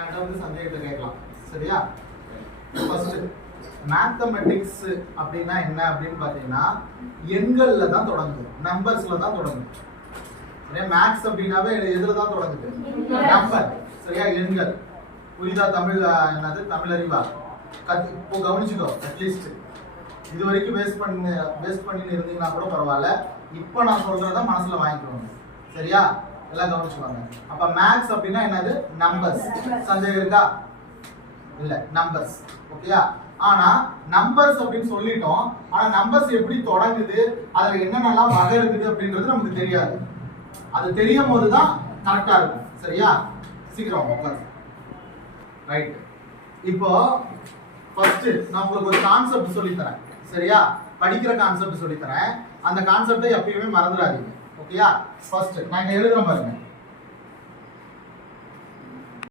வந்து சந்தேகத்தை கேட்கலாம். சரியா? ஃபர்ஸ்ட் மேத்தமெட்டிக்ஸ் அப்படின்னா என்ன அப்படின்னு பார்த்தீங்கன்னா எண்கள்ல தான் தொடங்குது. நம்பர்ஸ்ல தான் தொடங்குது. சரியா? மேக்ஸ் அப்படின்னாவே எதுல தான் தொடங்குது? நம்பர் சரியா? எண்கள். புரியுதா? தமிழ் என்னது? தமிழ் அறிவா கத்து இப்போ கவனிச்சுக்கோ அட்லீஸ்ட் இது வரைக்கும் வேஸ்ட் பண்ணி வேஸ்ட் பண்ணின்னு இருந்தீங்கன்னா கூட பரவாயில்ல. இப்போ நான் சொல்றத மனசுல வாங்கிக்கணும் சரியா? எல்லாம் கவனிச்சுக்கோங்க. அப்ப மேக்ஸ் அப்படின்னா என்னது? நம்பர்ஸ் சந்தேகம் இருக்கா? இல்ல நம்பர்ஸ் ஓகேயா ஆனா நம்பர்ஸ் அப்படின்னு சொல்லிட்டோம். ஆனா நம்பர்ஸ் எப்படி தொடங்குது? அதுல என்னென்னலாம் வகை இருக்குது அப்படின்றது நமக்கு தெரியாது. அது தெரியும் போது தான் கரெக்டா இருக்கும். சரியா? சீக்கிரம் உட்காரு ரைட் இப்போ ஃபர்ஸ்ட் நான் உங்களுக்கு ஒரு கான்செப்ட் சொல்லி தரேன் சரியா? படிக்கிற கான்செப்ட் சொல்லி தரேன் அந்த கான்செப்டை எப்பயுமே மறந்துடாதீங்க. ஓகேயா ஃபர்ஸ்ட் நான் இங்க எழுதுறேன் பாருங்க.